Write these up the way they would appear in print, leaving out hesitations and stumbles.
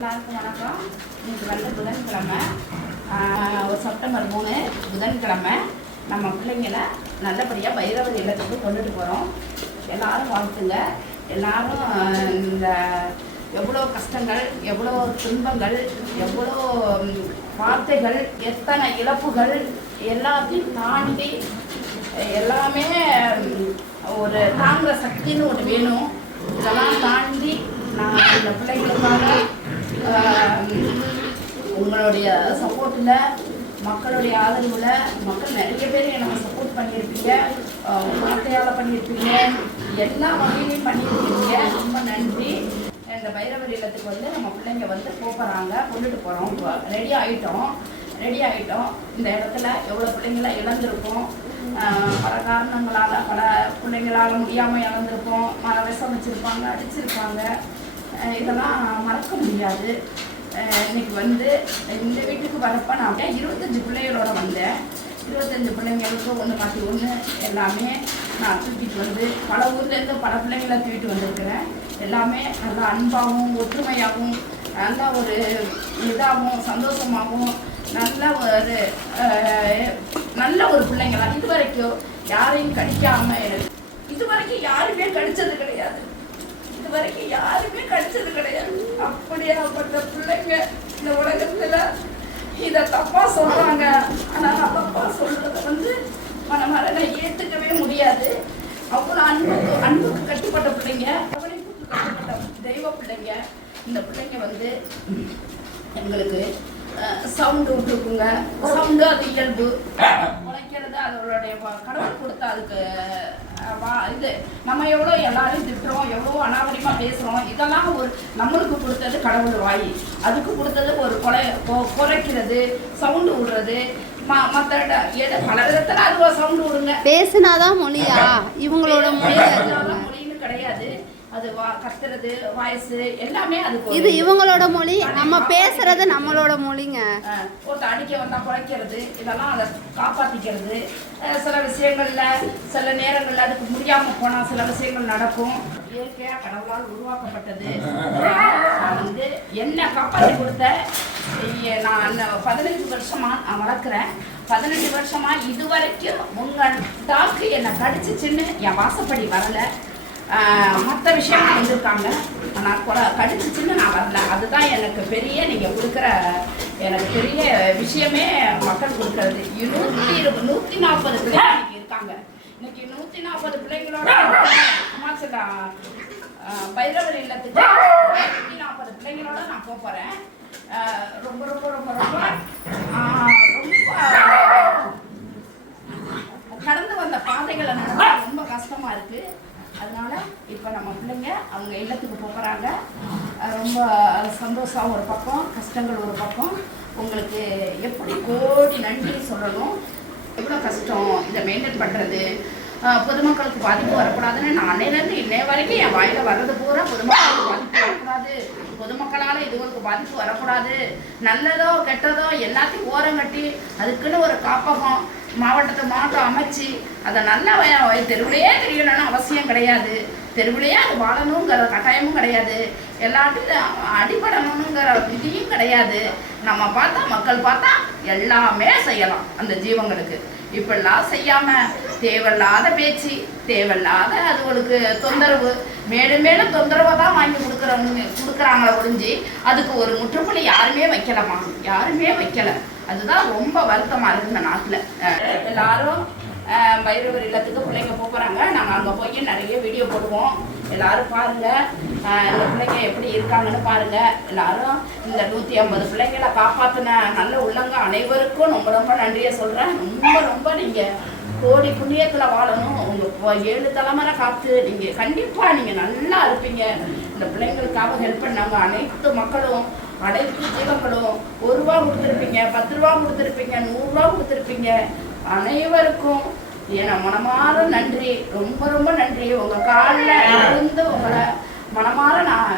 எல்லாருக்கும் வணக்கம். இன்னைக்கு வந்து புதன்கிழமை, செப்டம்பர் 3 புதன்கிழமை. நம்ம பிள்ளைங்களை நல்லபடியாக பைரவர் இல்லத்துக்கு கொண்டுட்டு போகிறோம். எல்லாரும் வாழ்த்துங்க. எல்லாரும் இந்த எவ்வளோ கஷ்டங்கள், எவ்வளோ துன்பங்கள், எவ்வளோ வார்த்தைகள், எத்தனை இழப்புகள் எல்லாத்தையும் தாண்டி எல்லாமே ஒரு தாங்குற சக்தின்னு ஒன்று வேணும். இதெல்லாம் தாண்டி நான் இந்த பிள்ளைங்களுக்காக உங்களுடைய சப்போர்ட்டில், மக்களுடைய ஆதரவில், மக்கள் நிறைய பேர் எனக்கு சப்போர்ட் பண்ணியிருப்பீங்க, வார்த்தையால் பண்ணியிருப்பீங்க, எல்லா வகையிலையும் பண்ணியிருப்பீங்க. ரொம்ப நன்றி. இந்த பைரவர் இல்லத்துக்கு வந்து நம்ம பிள்ளைங்க வந்து போகிறாங்க, கொண்டுட்டு போகிறோம். ரெடி ஆகிட்டோம். இந்த இடத்துல எவ்வளோ பிள்ளைங்களை இழந்திருக்கோம். பல காரணங்களால், பல பிள்ளைங்களால் முடியாமல் இழந்திருக்கோம். விஷம் வச்சுருப்பாங்க, அடிச்சிருப்பாங்க. இதெல்லாம் மறக்க முடியாது. இன்னைக்கு வந்து இந்த வீட்டுக்கு வரப்போ நான் 25 பிள்ளைகளோட வந்தேன். 25 பிள்ளைங்களுக்கு ஒன்று மாற்றி ஒன்று எல்லாமே நான் தூக்கிட்டு வந்து பல ஊர்லேருந்து பல பிள்ளைங்களை தூக்கிட்டு வந்திருக்கிறேன். எல்லாமே நல்லா அன்பாகவும் ஒற்றுமையாகவும் நல்லா ஒரு இதாகவும் சந்தோஷமாகவும் நல்ல ஒரு பிள்ளைங்களா. இது வரைக்கும் யாரையும் கடிக்காமல், இது வரைக்கும் யாருமே கடிச்சது கிடையாது. அப்படியாப்பட்ட பிள்ளைங்க இந்த உலகத்துல இதை தப்பா சொல்றாங்க. ஆனா தப்பா சொல்றத வந்து மனமார ஏத்துக்கவே முடியாது. அவ்வளோ அன்புக்கு கட்டுப்பட்ட பிள்ளைங்க, கவனிப்புக்கு கட்டுப்பட்ட தெய்வ பிள்ளைங்க. இந்த பிள்ளைங்க வந்து எங்களுக்கு சவுண்டு விட்டுருக்குங்க. சவுண்டு அது இயல்பு. உழைக்கிறது அதோடைய கடவுள் கொடுத்தா. அதுக்கு இது நம்ம எவ்வளோ எல்லாரையும் திட்டுறோம், எவ்வளோ அனாவரியமாக பேசுகிறோம். இதெல்லாம் ஒரு நம்மளுக்கு கொடுத்தது கடவுள் வாய். அதுக்கு கொடுத்தது ஒரு குறைக்கிறது, சவுண்டு விடுறது. மற்ற பல விதத்தில் அது சவுண்டு விடுங்க. பேசினாதான் மொழியா? இவங்களோட மொழின்னு கிடையாது. அது கத்துறது, வாய்ஸ் எல்லாமே அது. இது இவங்களோட மொழி, நம்ம பேசுறது நம்மளோட மொழிங்க. ஒருத்த அடிக்க வந்தா குறைக்கிறது, இதெல்லாம் அதை காப்பாற்றிக்கிறது. சில விஷயங்கள்ல சில நேரங்கள்ல அதுக்கு முடியாம போனா சில விஷயங்கள் நடக்கும். இயற்கையா கடவுளால் உருவாக்கப்பட்டது. வந்து என்ன காப்பாற்றி கொடுத்த நான் 15 வருஷமா நான் வளர்க்குறேன். 18 வருஷமா இது வரைக்கும் உங்கள் டாக்கு என்னை கடிச்சிச்சின்னு என் வாசப்படி வரல. மற்ற விஷயங்கள் வந்திருக்காங்க, ஆனால் கடிச்சிச்சின்னு நான் வரல. அதுதான் எனக்கு பெரிய நீங்கள் கொடுக்குற எனக்கு பெரிய விஷயமே. மக்கள் கொடுக்கறது 140 பிள்ளைங்க இருக்காங்க. இன்னைக்கு 140 பிள்ளைங்களோட அம்மாச்சல பைரவர் இல்லத்துக்கு 140 பிள்ளைங்களோட நான் போகிறேன். ரொம்ப ரொம்ப ரொம்ப ரொம்ப ரொம்ப கடந்து வந்த பாதைகளை நடக்க ரொம்ப கஷ்டமாக இருக்குது. அதனால இப்போ நம்ம பிள்ளைங்க அவங்க இல்லத்துக்கு போகிறாங்க. ரொம்ப சந்தோஷம் ஒரு பக்கம், கஷ்டங்கள் ஒரு பக்கம். உங்களுக்கு எப்படி கோடி நன்றி சொல்லணும். எவ்வளோ கஷ்டம் இதை மெயின்டைன் பண்ணுறது. பொதுமக்களுக்கு பாதிப்பு வரக்கூடாதுன்னு நான் அன்னையிலேருந்து இன்னைய வரைக்கும் என் வாயில் வர்றது பூரா பொதுமக்களுக்கு பாதிப்பு வரக்கூடாது, பொதுமக்களால் இதுவருக்கு பாதிப்பு வரக்கூடாது. நல்லதோ கெட்டதோ எல்லாத்தையும் ஓரம் கட்டி அதுக்குன்னு ஒரு காப்பகம் மாவட்டம் அமைச்சு அதை நல்லா தெருவிலையே தெரியணும்னு அவசியம் கிடையாது. தெருவிலையே அது வாழணுங்கிற கட்டாயமும் கிடையாது. எல்லாத்தையும் அடிபடணுங்கிற விதியும் கிடையாது. நம்ம பார்த்தா, மக்கள் பார்த்தா எல்லாமே செய்யலாம் அந்த ஜீவங்களுக்கு. இப்பெல்லாம் செய்யாம தேவையில்லாத பேச்சு, தேவையில்லாத அதுகளுக்கு தொந்தரவு, மேலும் மேலும் தொந்தரவை தான் வாங்கி கொடுக்குறாங்களே ஒழிஞ்சு அதுக்கு ஒரு முற்றுப்புள்ளி யாருமே வைக்கல. அதுதான் ரொம்ப வருத்தமாக இருக்குது இந்த நாட்டில். எல்லாரும் பைரவர் இல்லத்துக்கு பிள்ளைங்க போகிறாங்க. நாங்கள் அங்கே போய் நிறைய வீடியோ போடுவோம். எல்லாரும் பாருங்கள், இந்த பிள்ளைங்க எப்படி இருக்காங்கன்னு பாருங்கள். எல்லாரும் இந்த 150 பிள்ளைங்களை காப்பாற்றின நல்ல உள்ளங்க அனைவருக்கும் ரொம்ப ரொம்ப நன்றியை சொல்கிறேன். ரொம்ப ரொம்ப நீங்கள் கோடி புண்ணியத்தில் வாழணும். உங்கள் 7 தலைமுறை காத்து நீங்கள் கண்டிப்பாக நீங்கள் நல்லா இருப்பீங்க. இந்த பிள்ளைங்களுக்காக ஹெல்ப் பண்ணாங்க அனைத்து மக்களும், அனைத்து ஜீவங்களும் 1 ரூபா கொடுத்துருப்பீங்க, 10 ரூபா கொடுத்துருப்பீங்க, 100 ரூபா கொடுத்துருப்பீங்க. அனைவருக்கும் என மனமாற நன்றி, ரொம்ப ரொம்ப நன்றி. உங்கள் காலில் இருந்து உங்களை மனமாற நான்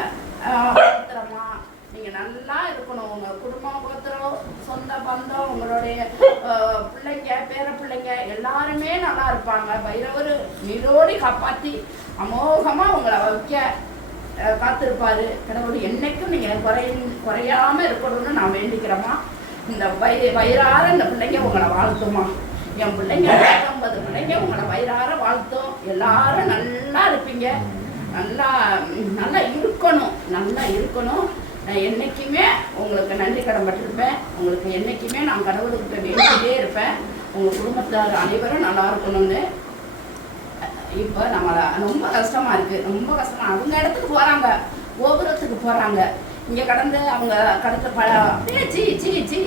பத்திரமா நீங்கள் நல்லா இருக்கணும். உங்கள் குடும்பம் பத்திரம், சொந்த பந்தம், உங்களுடைய பிள்ளைங்க, பேர பிள்ளைங்க எல்லாருமே நல்லா இருப்பாங்க. பைரவர் நீரோடி காப்பாற்றி அமோகமாக உங்களை வைக்க காத்திருப்பாரு கடவுள். என்னைக்கும் நீங்கள் குறையாம இருக்கணும்னு நான் வேண்டிக்கிறேம்மா. இந்த வயிறார இந்த பிள்ளைங்க உங்களை வாழ்த்துமா. என் பிள்ளைங்க 50 பிள்ளைங்க உங்களை வயிறார வாழ்த்தும். எல்லாரும் நல்லா இருப்பீங்க, நல்லா நல்லா இருக்கணும், நல்லா இருக்கணும். நான் என்றைக்குமே உங்களுக்கு நன்றி கடன் பட்டிருப்பேன். உங்களுக்கு என்றைக்குமே நான் கடவுள்கிட்ட வேண்டிகிட்டே இருப்பேன். உங்கள் குடும்பத்தார் அனைவரும் நல்லா இருக்கணும்னு. இப்போ நம்ம ரொம்ப கஷ்டமாக இருக்குது, ரொம்ப கஷ்டமாக. அவங்க இடத்துக்கு போகிறாங்க, கோபுரத்துக்கு போகிறாங்க. இங்கே கடந்து அவங்க கடத்த அப்படியே சி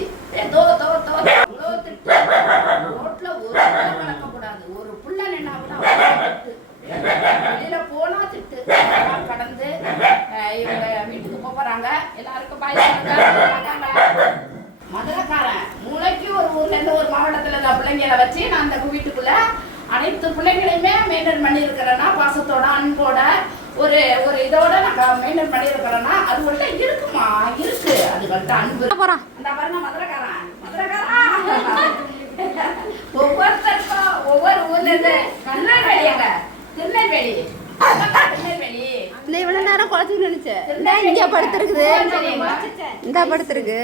தோ அவ்வளோ திட்டு. ரோட்டில் ஒரு கலக்கக்கூடாது, ஒரு புள்ள நின்னா கூட திட்டு, வெளியில் போனால் திட்டு. கடந்து இவங்க வீட்டுக்கு போகிறாங்க. எல்லாருக்கும் பாய் சொல்லுங்க. மதுரைக்காரன் மூளைக்கு ஒரு ஊர்லேருந்து ஒரு மாவட்டத்தில் இந்த பிள்ளைங்களை வச்சு நான் அந்த வீட்டுக்குள்ளே அனைத்து பிள்ளைங்களையுமே மெயின்டைன் பண்ணியிருக்கிறேன்னா, பாசத்தோட அன்போட ஒரு ஒரு இதோட நாங்கள் மெயின்டைன் பண்ணியிருக்கிறோன்னா அதுகள்ட்ட இருக்குமா, இருக்கு அதுகள்ட்ட அன்பு. அந்த பாருங்க மதுரைக்காரன் ஒவ்வொருத்தருக்கும் ஒவ்வொரு ஊர்லேருந்து திருநெல்வேலியாங்க, திருநெல்வேலி இவ்வளவு நேரம் குழந்தைங்க நினைச்சேன். இங்க படுத்திருக்குது, இந்த படுத்திருக்கு.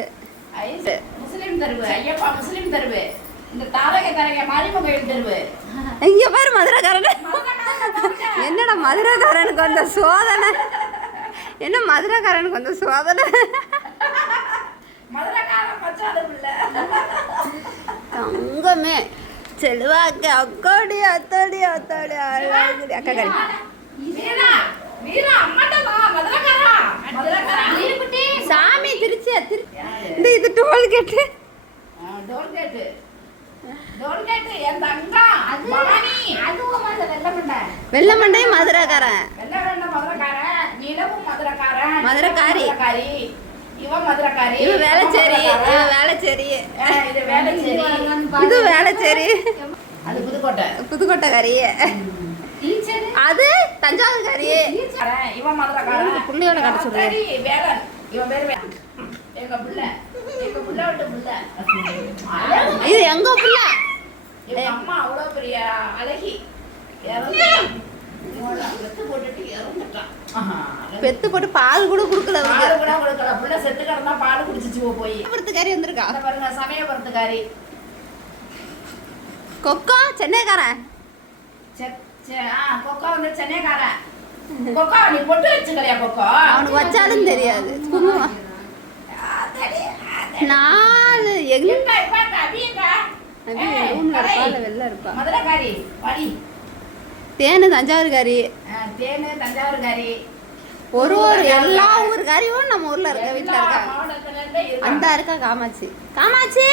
முஸ்லீம் தெருவு, ஐயப்பா முஸ்லீம் தெருவு, இந்த தாரக மாரிமங்கல் தெருவு. இங்க பாரு மதுரைக்காரன். என்னடா மதுரைக்காரனுக்கு வந்த சோதனை, என்ன மதுரைக்காரனுக்கு வந்த சோதனை. தங்கமே செல்வாக்கு அக்காடி அத்தாடி அத்தாடி அழகு அக்கா கறி. சாமி திருச்சி இந்த இது டோல்கேட்டு வெள்ளமண்டை மதுரைக்காரன், மதுரைக்காரி, இவன் மதுரைக்காரி, இவ வேலைச்சேரி, இவ வேலைச்சேரி, இது வேலைச்சேரி, அது புதுக்கோட்டை, புதுக்கோட்டைக்காரி, அது தஞ்சாவூர்காரி, இவன் மதுரைக்காரன். புள்ளியோட கடை சொல்லு. வேலன், இவன் பேரு எங்க புள்ள, எங்க புள்ள விட்டு புள்ள. இது எங்க புள்ள. எங்க அம்மா அவ்வளோ பெரிய அழகி பெத்து போட்டு பால் கூட குடுக்கல, புள்ள செத்து கிடந்தா பால் குடிச்சிச்சு போய். சமயபுரத்துக்காரி வந்திருக்கா பாருங்க, சமயபுரத்துக்காரி. கொக்கா சென்னைக்காரன், கொக்கா வந்து சென்னைக்காரன். கொக்கா நீ பொட்டு வச்சுக்கலையா? கொக்கா அவனுக்கு வச்சாலும் தெரியாது. நாலு எங்க வெள்ள இருப்பா. மதுரைக்காரி வாடி. தேனு தஞ்சாவூர்காரி, தேனு தஞ்சாவூர்காரி. ஒரு எல்லா ஊருக்காரியும் நம்ம ஊர்ல இருக்க வீட்டுல இருக்கா. அந்த இருக்கா காமாட்சி, காமாட்சி.